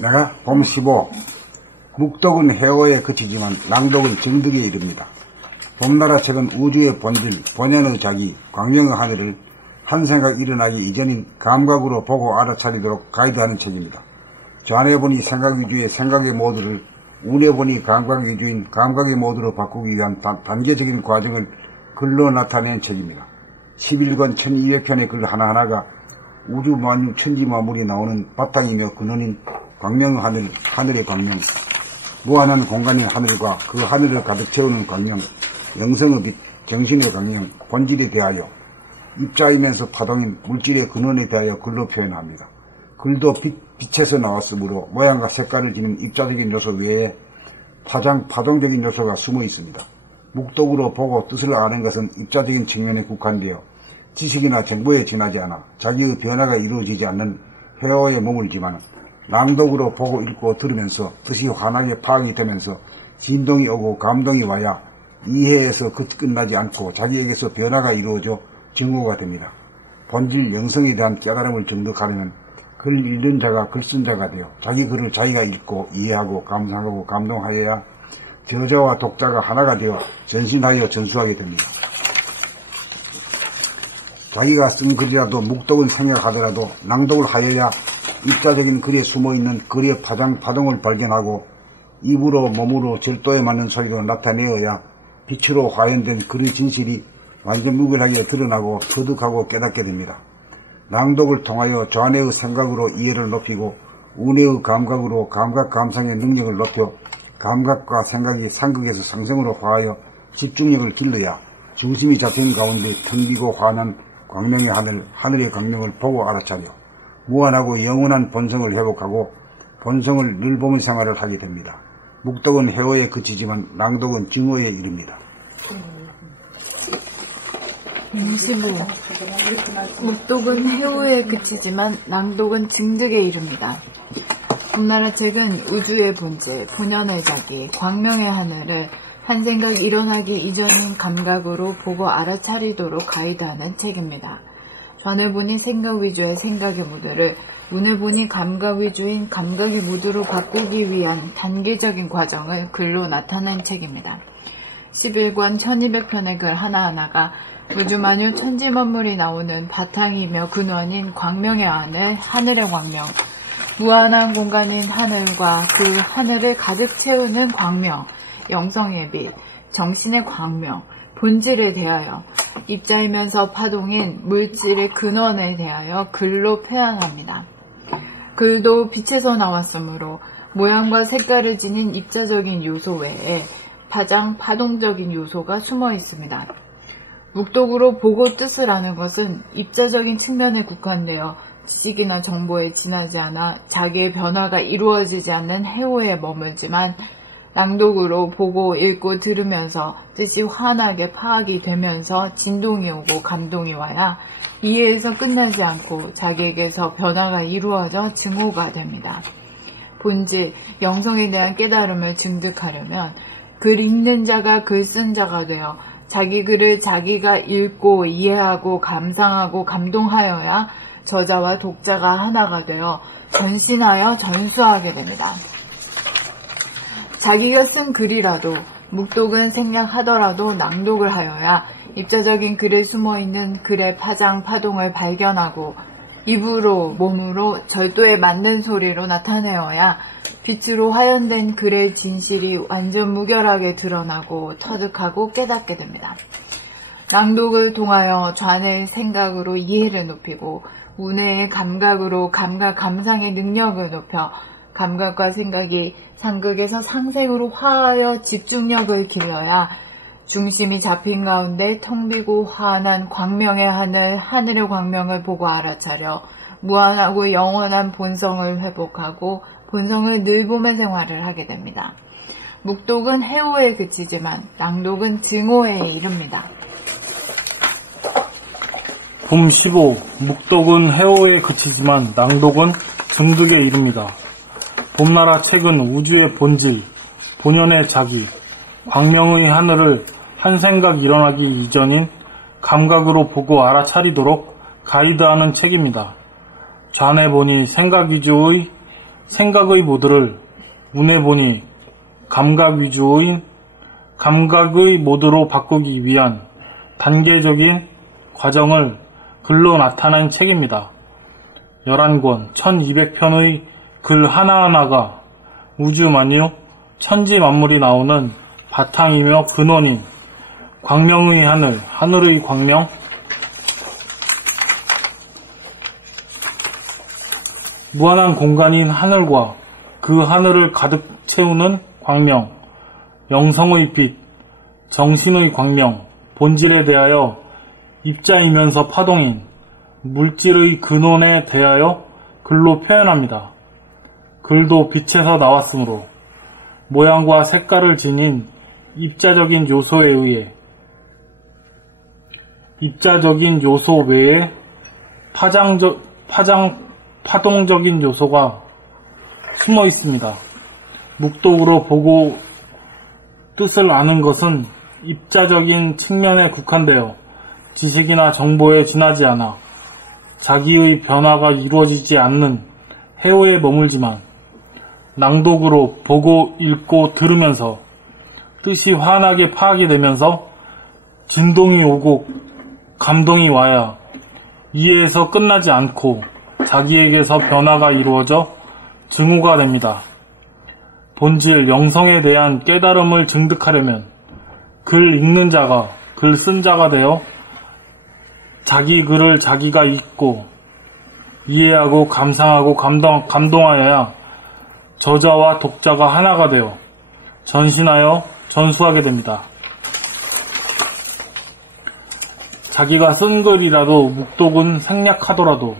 내가 봄 15. 묵독은 해오에 그치지만 낭독은 정득에 이릅니다. 봄나라 책은 우주의 본질, 본연의 자기, 광명의 하늘을 한 생각 일어나기 이전인 감각으로 보고 알아차리도록 가이드하는 책입니다. 좌뇌 보니 생각 위주의 생각의 모드를 우뇌 보니 감각 위주인 감각의 모드로 바꾸기 위한 단계적인 과정을 글로 나타낸 책입니다. 11권 1200편의 글 하나하나가 우주 만유 천지만물이 나오는 바탕이며 근원인 광명의 하늘, 하늘의 광명, 무한한 공간의 하늘과 그 하늘을 가득 채우는 광명, 영성의 빛, 정신의 광명, 본질에 대하여 입자이면서 파동인 물질의 근원에 대하여 글로 표현합니다. 글도 빛에서 나왔으므로 모양과 색깔을 지닌 입자적인 요소 외에 파동적인 요소가 숨어 있습니다. 묵독으로 보고 뜻을 아는 것은 입자적인 측면에 국한되어 지식이나 정보에 지나지 않아 자기의 변화가 이루어지지 않는 회화에 머물지만 낭독으로 보고 읽고 들으면서 뜻이 환하게 파악이 되면서 진동이 오고 감동이 와야 이해에서 끝나지 않고 자기에게서 변화가 이루어져 증오가 됩니다. 본질 영성에 대한 깨달음을 정득하려면 글 읽는 자가 글 쓴 자가 되어 자기 글을 자기가 읽고 이해하고 감상하고 감동하여야 저자와 독자가 하나가 되어 전신하여 전수하게 됩니다. 자기가 쓴 글이라도 묵독은 생략하더라도 낭독을 하여야 입자적인 글에 숨어있는 글의 파동을 발견하고 입으로 몸으로 절도에 맞는 소리로 나타내어야 빛으로 화연된 글의 진실이 완전 무결하게 드러나고 터득하고 깨닫게 됩니다. 낭독을 통하여 좌뇌의 생각으로 이해를 높이고 우뇌의 감각으로 감각 감상의 능력을 높여 감각과 생각이 상극에서 상승으로 화하여 집중력을 길러야 중심이 잡힌 가운데 텅비고 환한 광명의 하늘, 하늘의 광명을 보고 알아차려 무한하고 영원한 본성을 회복하고 본성을 늘 보는 생활을 하게 됩니다. 묵독은 해오에 그치지만 낭독은 증오에 이릅니다. 25. 묵독은 해오에 그치지만 낭독은 증득에 이릅니다. 봄나라 책은 우주의 본질, 본연의 자기, 광명의 하늘을 한 생각 일어나기 이전인 감각으로 보고 알아차리도록 가이드하는 책입니다. 좌뇌 보니 생각 위주의 생각의 모드를 우뇌 보니 감각 위주인 감각의 모드로 바꾸기 위한 단계적인 과정을 글로 나타낸 책입니다. 11권 1200편의 글 하나하나가 우주만유 천지만물이 나오는 바탕이며 근원인 광명의 하늘, 하늘의 광명, 무한한 공간인 하늘과 그 하늘을 가득 채우는 광명, 영성의 빛, 정신의 광명, 본질에 대하여 입자이면서 파동인 물질의 근원에 대하여 글로 표현합니다. 글도 빛에서 나왔으므로 모양과 색깔을 지닌 입자적인 요소 외에 파동적인 요소가 숨어 있습니다. 묵독으로 보고 뜻을 아는 것은 입자적인 측면에 국한되어 지식이나 정보에 지나지 않아 자기의 변화가 이루어지지 않는 해오에 머물지만 낭독으로 보고 읽고 들으면서 뜻이 환하게 파악이 되면서 진동이 오고 감동이 와야 이해에서 끝나지 않고 자기에게서 변화가 이루어져 증오가 됩니다. 본질, 영성에 대한 깨달음을 증득하려면 글 읽는 자가 글 쓴 자가 되어 자기 글을 자기가 읽고 이해하고 감상하고 감동하여야 저자와 독자가 하나가 되어 전신하여 전수하게 됩니다. 자기가 쓴 글이라도 묵독은 생략하더라도 낭독을 하여야 입자적인 글에 숨어있는 글의 파동을 발견하고 입으로 몸으로 절도에 맞는 소리로 나타내어야 빛으로 화연된 글의 진실이 완전 무결하게 드러나고 터득하고 깨닫게 됩니다. 낭독을 통하여 좌뇌의 생각으로 이해를 높이고 우뇌의 감각으로 감각 감상의 능력을 높여 감각과 생각이 상극에서 상생으로 화하여 집중력을 길러야 중심이 잡힌 가운데 텅 비고 환한 광명의 하늘, 하늘의 광명을 보고 알아차려 무한하고 영원한 본성을 회복하고 본성을 늘 보며 생활을 하게 됩니다. 묵독은 해오에 그치지만 낭독은 증오에 이릅니다. 봄 15. 묵독은 해오에 그치지만 낭독은 증득에 이릅니다. 봄나라 책은 우주의 본질, 본연의 자기, 광명의 하늘을 한 생각 일어나기 이전인 감각으로 보고 알아차리도록 가이드하는 책입니다. 좌뇌 보니 생각 위주의 생각의 모드를 운에 보니 감각의 모드로 바꾸기 위한 단계적인 과정을 글로 나타낸 책입니다. 11권 1200편의 글 하나하나가 우주 만유, 천지 만물이 나오는 바탕이며 근원인 광명의 하늘, 하늘의 광명, 무한한 공간인 하늘과 그 하늘을 가득 채우는 광명, 영성의 빛, 정신의 광명, 본질에 대하여 입자이면서 파동인 물질의 근원에 대하여 글로 표현합니다. 글도 빛에서 나왔으므로 모양과 색깔을 지닌 입자적인 요소에 의해 입자적인 요소 외에 파동적인 요소가 숨어 있습니다. 묵독으로 보고 뜻을 아는 것은 입자적인 측면에 국한되어 지식이나 정보에 지나지 않아 자기의 변화가 이루어지지 않는 해오에 머물지만 낭독으로 보고 읽고 들으면서 뜻이 환하게 파악이 되면서 진동이 오고 감동이 와야 이해에서 끝나지 않고 자기에게서 변화가 이루어져 증오가 됩니다. 본질 영성에 대한 깨달음을 증득하려면 글 읽는 자가 글 쓴 자가 되어 자기 글을 자기가 읽고 이해하고 감상하고 감동하여야 저자와 독자가 하나가 되어 전신하여 전수하게 됩니다. 자기가 쓴 글이라도 묵독은 생략하더라도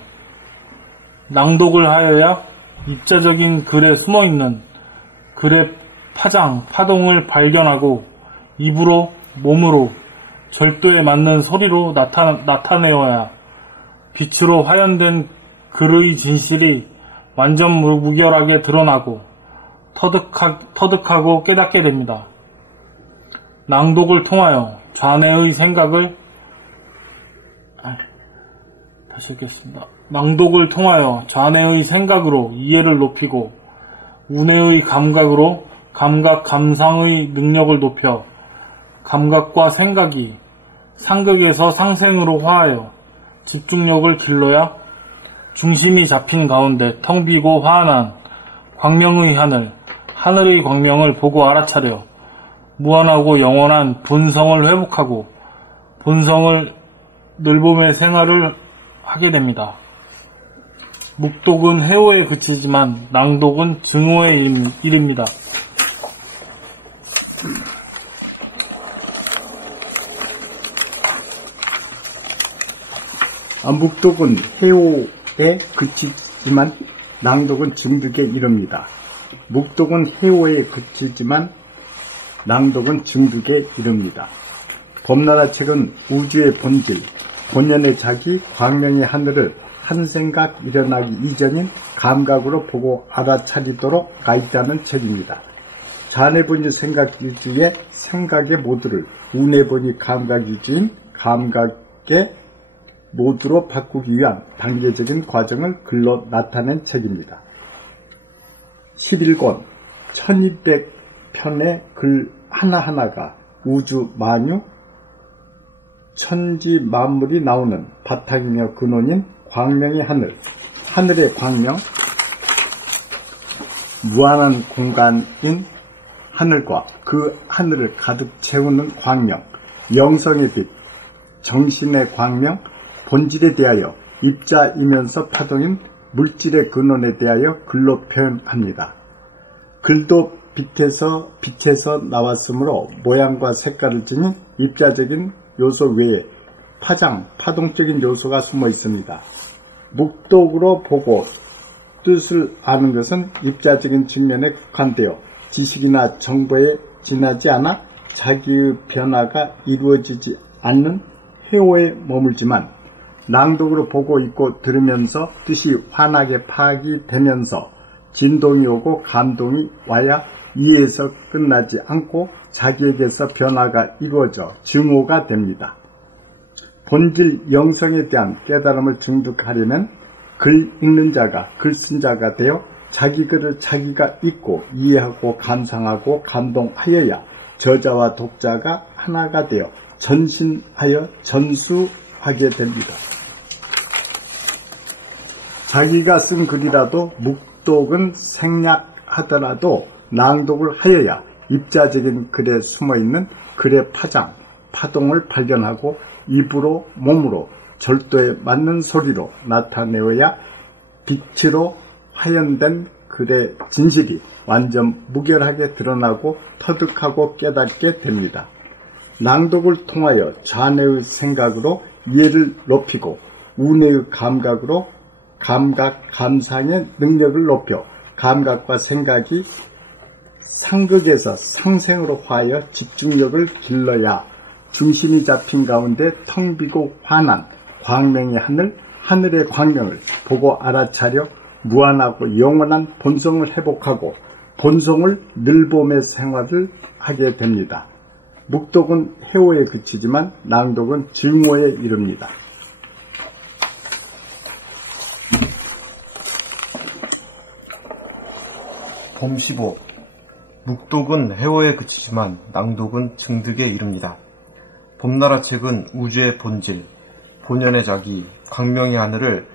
낭독을 하여야 입자적인 글에 숨어있는 글의 파동을 발견하고 입으로, 몸으로, 절도에 맞는 소리로 나타내어야 빛으로 화연된 글의 진실이 완전 무결하게 드러나고 터득하고 깨닫게 됩니다. 낭독을 통하여 좌뇌의 생각을 다시 읽겠습니다. 낭독을 통하여 좌뇌의 생각으로 이해를 높이고 우뇌의 감각으로 감상의 능력을 높여 감각과 생각이 상극에서 상생으로 화하여 집중력을 길러야 중심이 잡힌 가운데 텅 비고 화한한 광명의 하늘, 하늘의 광명을 보고 알아차려 무한하고 영원한 본성을 회복하고 본성을 늘봄의 생활을 하게 됩니다. 묵독은 해오에 그치지만 낭독은 증오의 일입니다. 묵독은 해오에 그치지만 낭독은 증득에 이릅니다. 묵독은 해오에 그치지만 낭독은 증득에 이릅니다. 범나라 책은 우주의 본질, 본연의 자기, 광명의 하늘을 한 생각 일어나기 이전인 감각으로 보고 알아차리도록 가있다는 책입니다. 좌뇌본이 생각 위주의 생각의 모두를 우뇌본이 감각 위주인 감각의 모두로 바꾸기 위한 단계적인 과정을 글로 나타낸 책입니다. 11권 1200편의 글 하나하나가 우주 만유, 천지 만물이 나오는 바탕이며 근원인 광명의 하늘, 하늘의 광명, 무한한 공간인 하늘과 그 하늘을 가득 채우는 광명, 영성의 빛, 정신의 광명, 본질에 대하여 입자이면서 파동인 물질의 근원에 대하여 글로 표현합니다. 글도 빛에서 나왔으므로 모양과 색깔을 지닌 입자적인 요소 외에 파동적인 요소가 숨어 있습니다. 묵독으로 보고 뜻을 아는 것은 입자적인 측면에 국한되어 지식이나 정보에 지나지 않아 자기의 변화가 이루어지지 않는 해오에 머물지만 낭독으로 보고 읽고 들으면서 뜻이 환하게 파악이 되면서 진동이 오고 감동이 와야 이해에서 끝나지 않고 자기에게서 변화가 이루어져 증오가 됩니다. 본질 영성에 대한 깨달음을 증득하려면 글 읽는 자가 글 쓴 자가 되어 자기 글을 자기가 읽고 이해하고 감상하고 감동하여야 저자와 독자가 하나가 되어 전신하여 전수하게 됩니다. 자기가 쓴 글이라도 묵독은 생략하더라도 낭독을 하여야 입자적인 글에 숨어있는 글의 파장, 파동을 발견하고 입으로 몸으로 절도에 맞는 소리로 나타내어야 빛으로 화연된 글의 진실이 완전 무결하게 드러나고 터득하고 깨닫게 됩니다. 낭독을 통하여 좌뇌의 생각으로 이해를 높이고 우뇌의 감각으로 감각, 감상의 능력을 높여 감각과 생각이 상극에서 상생으로 화하여 집중력을 길러야 중심이 잡힌 가운데 텅 비고 환한 광명의 하늘, 하늘의 광명을 보고 알아차려 무한하고 영원한 본성을 회복하고 본성을 늘봄의 생활을 하게 됩니다. 묵독은 해오에 그치지만 낭독은 증오에 이릅니다. 봄 15. 묵독은 해오에 그치지만 낭독은 증득에 이릅니다. 봄나라 책은 우주의 본질, 본연의 자기, 광명의 하늘을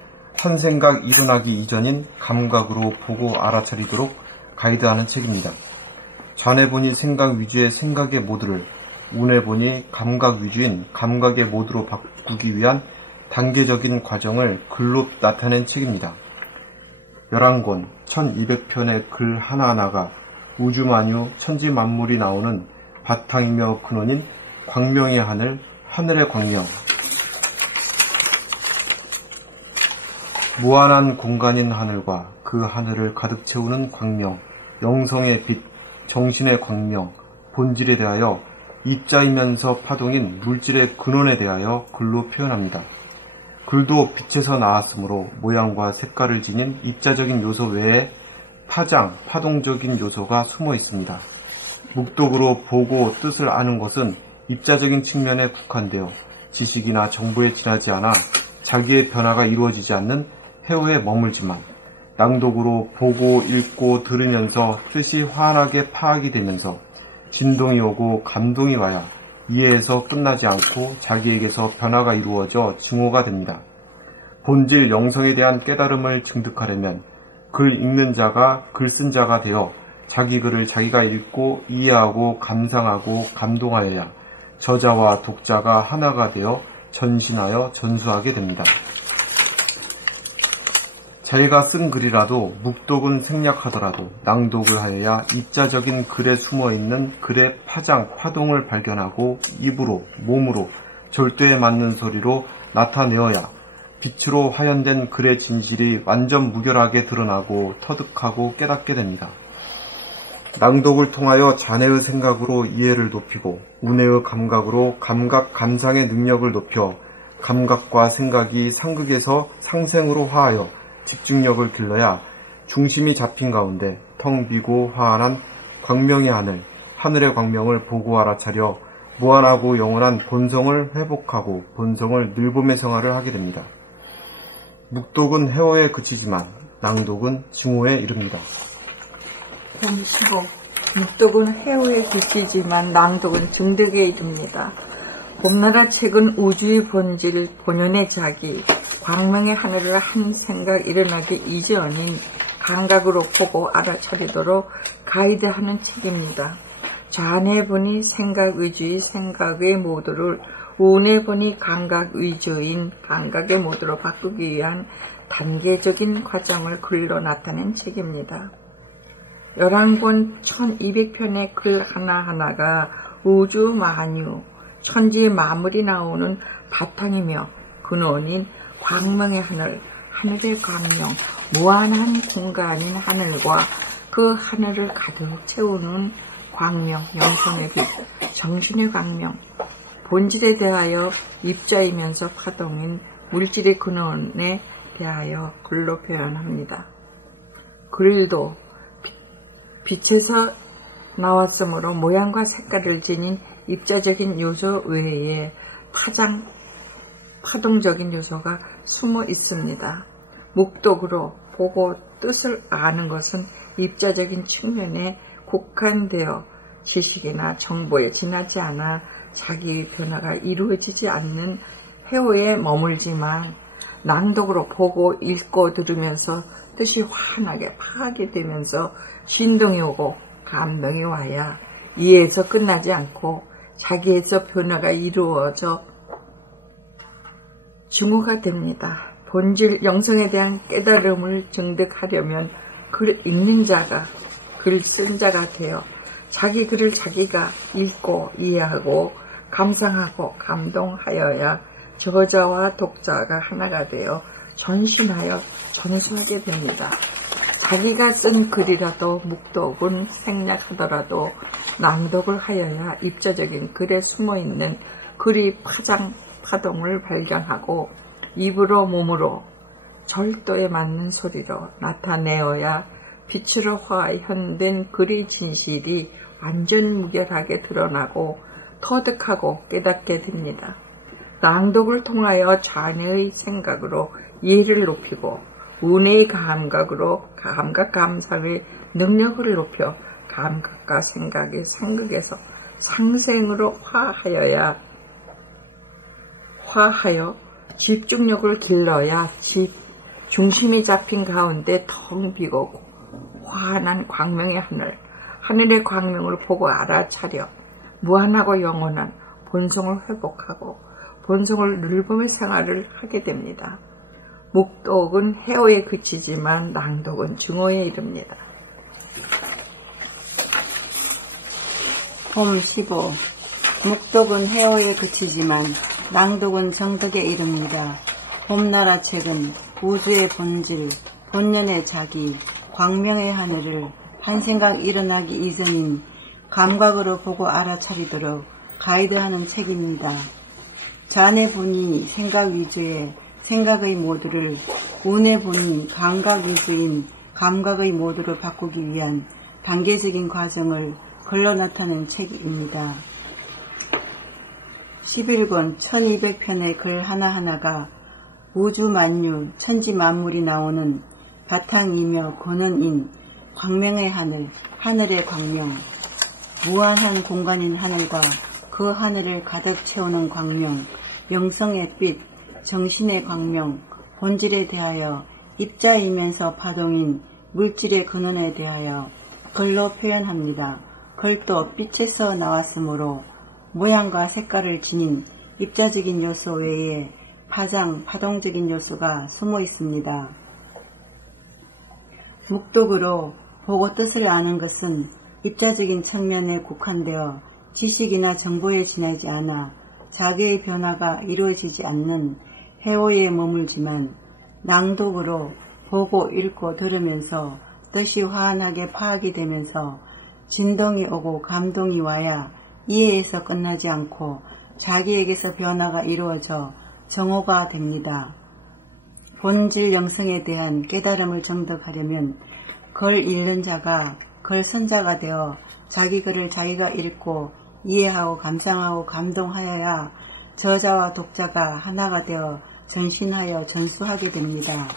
한 생각 일어나기 이전인 감각으로 보고 알아차리도록 가이드하는 책입니다. 좌뇌본이 생각 위주의 생각의 모드를, 우뇌본이 감각 위주인 감각의 모드로 바꾸기 위한 단계적인 과정을 글로 나타낸 책입니다. 11권, 1200편의 글 하나하나가 우주만유, 천지만물이 나오는 바탕이며 근원인 광명의 하늘, 하늘의 광명, 무한한 공간인 하늘과 그 하늘을 가득 채우는 광명, 영성의 빛, 정신의 광명, 본질에 대하여 입자이면서 파동인 물질의 근원에 대하여 글로 표현합니다. 글도 빛에서 나왔으므로 모양과 색깔을 지닌 입자적인 요소 외에 파장, 파동적인 요소가 숨어 있습니다. 묵독으로 보고 뜻을 아는 것은 입자적인 측면에 국한되어 지식이나 정보에 지나지 않아 자기의 변화가 이루어지지 않는 해오에 머물지만 낭독으로 보고 읽고 들으면서 뜻이 환하게 파악이 되면서 진동이 오고 감동이 와야 이해에서 끝나지 않고 자기에게서 변화가 이루어져 증오가 됩니다. 본질 영성에 대한 깨달음을 증득하려면 글 읽는 자가 글 쓴 자가 되어 자기 글을 자기가 읽고 이해하고 감상하고 감동하여야 저자와 독자가 하나가 되어 전신하여 전수하게 됩니다. 자기가 쓴 글이라도 묵독은 생략하더라도 낭독을 하여야 입자적인 글에 숨어있는 글의 파장, 파동을 발견하고 입으로, 몸으로, 절도에 맞는 소리로 나타내어야 빛으로 화연된 글의 진실이 완전 무결하게 드러나고 터득하고 깨닫게 됩니다. 낭독을 통하여 자뇌의 생각으로 이해를 높이고 우뇌의 감각으로 감각, 감상의 능력을 높여 감각과 생각이 상극에서 상생으로 화하여 집중력을 길러야 중심이 잡힌 가운데 텅 비고 화한한 광명의 하늘, 하늘의 광명을 보고 알아차려 무한하고 영원한 본성을 회복하고 본성을 늘봄의 생활을 하게 됩니다. 묵독은 해오에 그치지만 낭독은 증오에 이릅니다. 봄 15. 묵독은 해오에 그치지만 낭독은 증득에 이릅니다. 봄나라 책은 우주의 본질, 본연의 자기, 광명의 하늘을 한 생각 일어나기 이전인 감각으로 보고 알아차리도록 가이드하는 책입니다. 좌뇌본이 생각 위주의 생각의 모드를 우뇌본이 감각 위주인 감각의 모드로 바꾸기 위한 단계적인 과정을 글로 나타낸 책입니다. 11권 1200편의 글 하나하나가 우주 만유, 천지 만물이 나오는 바탕이며 근원인 광명의 하늘, 하늘의 광명, 무한한 공간인 하늘과 그 하늘을 가득 채우는 광명, 영성의 빛, 정신의 광명, 본질에 대하여 입자이면서 파동인 물질의 근원에 대하여 글로 표현합니다. 글도 빛에서 나왔으므로 모양과 색깔을 지닌 입자적인 요소 외에 파동적인 요소가 숨어 있습니다. 묵독으로 보고 뜻을 아는 것은 입자적인 측면에 국한되어 지식이나 정보에 지나지 않아 자기의 변화가 이루어지지 않는 회오에 머물지만 낭독으로 보고 읽고 들으면서 뜻이 환하게 파악이 되면서 신동이 오고 감동이 와야 이해에서 끝나지 않고 자기에서 변화가 이루어져 증오가 됩니다. 본질 영성에 대한 깨달음을 증득하려면 글 읽는 자가 글 쓴 자가 되어 자기 글을 자기가 읽고 이해하고 감상하고 감동하여야 저자와 독자가 하나가 되어 전신하여 전수하게 됩니다. 자기가 쓴 글이라도 묵독은 생략하더라도 낭독을 하여야 입자적인 글에 숨어있는 글의 파동을 발견하고 입으로 몸으로 절도에 맞는 소리로 나타내어야 빛으로 화현된 글의 진실이 완전 무결하게 드러나고 터득하고 깨닫게 됩니다. 낭독을 통하여 자녀의 생각으로 이해를 높이고 운의 감각으로 감각 감상의 능력을 높여 감각과 생각의 상극에서 상생으로 화하여 집중력을 길러야 중심이 잡힌 가운데 텅 비고 환한 광명의 하늘의 광명을 보고 알아차려 무한하고 영원한 본성을 회복하고 본성을 늘보며 생활을 하게 됩니다. 묵독은 해오에 그치지만 낭독은 증오에 이릅니다. 봄 15. 묵독은 해오에 그치지만 낭독은 정덕에 이릅니다. 봄나라 책은 우주의 본질, 본연의 자기, 광명의 하늘을 한 생각 일어나기 이전인 감각으로 보고 알아차리도록 가이드하는 책입니다. 자네 본이 생각 위주의 생각의 모두를 운의 본이 감각 위주인 감각의 모두로 바꾸기 위한 단계적인 과정을 글로 나타낸 책입니다. 11권 1200편의 글 하나하나가 우주 만유, 천지 만물이 나오는 바탕이며 근원인 광명의 하늘, 하늘의 광명, 무한한 공간인 하늘과 그 하늘을 가득 채우는 광명, 영성의 빛, 정신의 광명, 본질에 대하여 입자이면서 파동인 물질의 근원에 대하여 글로 표현합니다. 글도 빛에서 나왔으므로 모양과 색깔을 지닌 입자적인 요소 외에 파동적인 요소가 숨어 있습니다. 묵독으로 보고 뜻을 아는 것은 입자적인 측면에 국한되어 지식이나 정보에 지나지 않아 자기의 변화가 이루어지지 않는 회오에 머물지만 낭독으로 보고 읽고 들으면서 뜻이 환하게 파악이 되면서 진동이 오고 감동이 와야 이해에서 끝나지 않고 자기에게서 변화가 이루어져 정오가 됩니다. 본질 영성에 대한 깨달음을 정득하려면 글 읽는 자가 글 선자가 되어 자기 글을 자기가 읽고 이해하고 감상하고 감동하여야 저자와 독자가 하나가 되어 전신하여 전수하게 됩니다.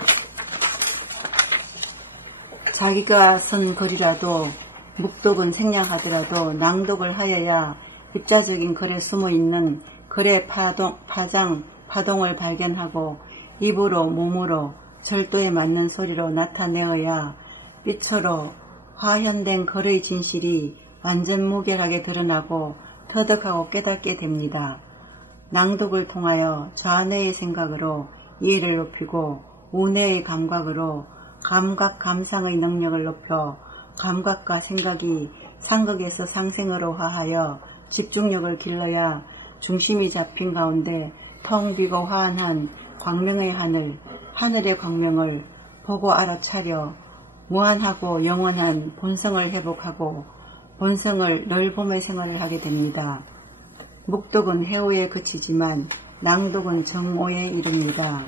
자기가 쓴 글이라도 묵독은 생략하더라도 낭독을 하여야 입자적인 글에 숨어있는 글의 파동을 발견하고 입으로 몸으로 절도에 맞는 소리로 나타내어야 빛으로 화현된 글의 진실이 완전 무결하게 드러나고 터득하고 깨닫게 됩니다. 낭독을 통하여 좌뇌의 생각으로 이해를 높이고 우뇌의 감각으로 감각 감상의 능력을 높여 감각과 생각이 상극에서 상생으로 화하여 집중력을 길러야 중심이 잡힌 가운데 텅 비고 환한 광명의 하늘의 광명을 보고 알아차려 무한하고 영원한 본성을 회복하고 본성을 넓음의 생활을 하게 됩니다. 묵독은 해오에 그치지만 낭독은 정오에 이릅니다.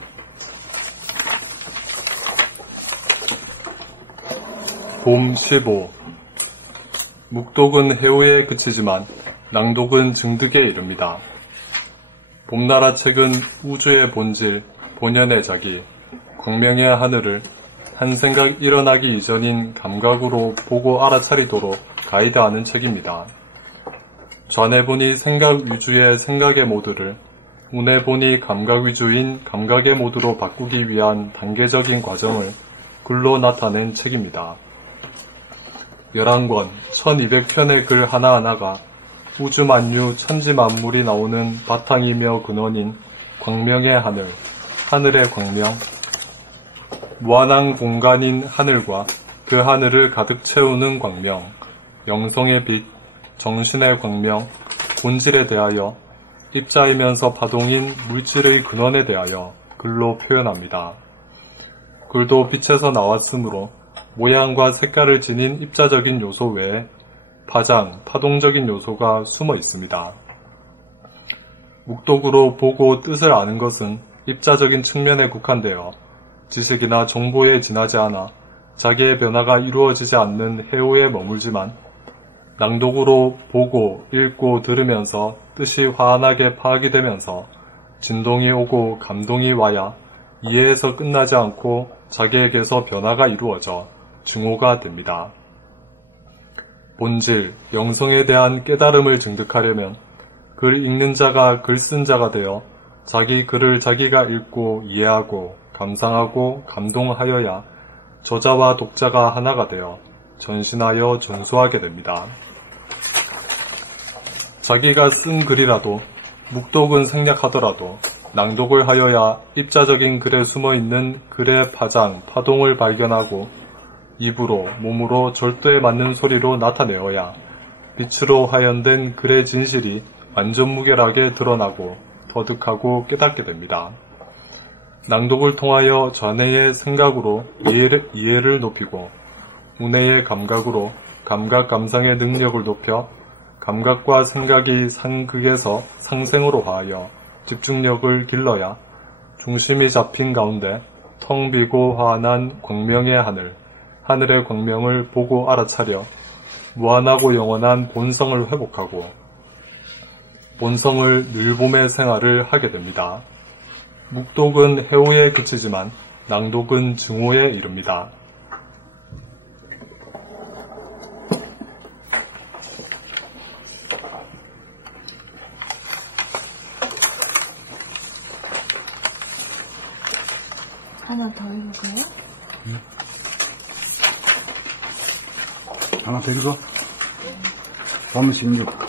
봄 15. 묵독은 해오에 그치지만 낭독은 증득에 이릅니다. 봄나라 책은 우주의 본질, 본연의 자기, 광명의 하늘을 한 생각 일어나기 이전인 감각으로 보고 알아차리도록 가이드하는 책입니다. 좌뇌본이 생각 위주의 생각의 모드를 우뇌본이 감각 위주인 감각의 모드로 바꾸기 위한 단계적인 과정을 글로 나타낸 책입니다. 11권 1200편의 글 하나하나가 우주만유 천지만물이 나오는 바탕이며 근원인 광명의 하늘, 하늘의 광명, 무한한 공간인 하늘과 그 하늘을 가득 채우는 광명, 영성의 빛, 정신의 광명, 본질에 대하여 입자이면서 파동인 물질의 근원에 대하여 글로 표현합니다. 글도 빛에서 나왔으므로 모양과 색깔을 지닌 입자적인 요소 외에 파장, 파동적인 요소가 숨어 있습니다. 묵독으로 보고 뜻을 아는 것은 입자적인 측면에 국한되어 지식이나 정보에 지나지 않아 자기의 변화가 이루어지지 않는 해오에 머물지만 낭독으로 보고 읽고 들으면서 뜻이 환하게 파악이 되면서 진동이 오고 감동이 와야 이해에서 끝나지 않고 자기에게서 변화가 이루어져 증오가 됩니다. 본질, 영성에 대한 깨달음을 증득하려면 글 읽는 자가 글 쓴 자가 되어 자기 글을 자기가 읽고 이해하고 감상하고 감동하여야 저자와 독자가 하나가 되어 전신하여 전수하게 됩니다. 자기가 쓴 글이라도 묵독은 생략하더라도 낭독을 하여야 입자적인 글에 숨어있는 글의 파장, 파동을 발견하고 입으로, 몸으로 절도에 맞는 소리로 나타내어야 빛으로 하연된 글의 진실이 완전무결하게 드러나고 터득하고 깨닫게 됩니다. 낭독을 통하여 좌뇌의 생각으로 이해를 높이고 우뇌의 감각으로 감각 감상의 능력을 높여 감각과 생각이 상극에서 상생으로 하여 집중력을 길러야 중심이 잡힌 가운데 텅 비고 환한 광명의 하늘, 하늘의 광명을 보고 알아차려 무한하고 영원한 본성을 회복하고 본성을 늘봄의 생활을 하게 됩니다. 묵독은 해오에 그치지만 낭독은 증오에 이릅니다. 하나 더 읽을까요? 하나 더 읽어. 본문 16.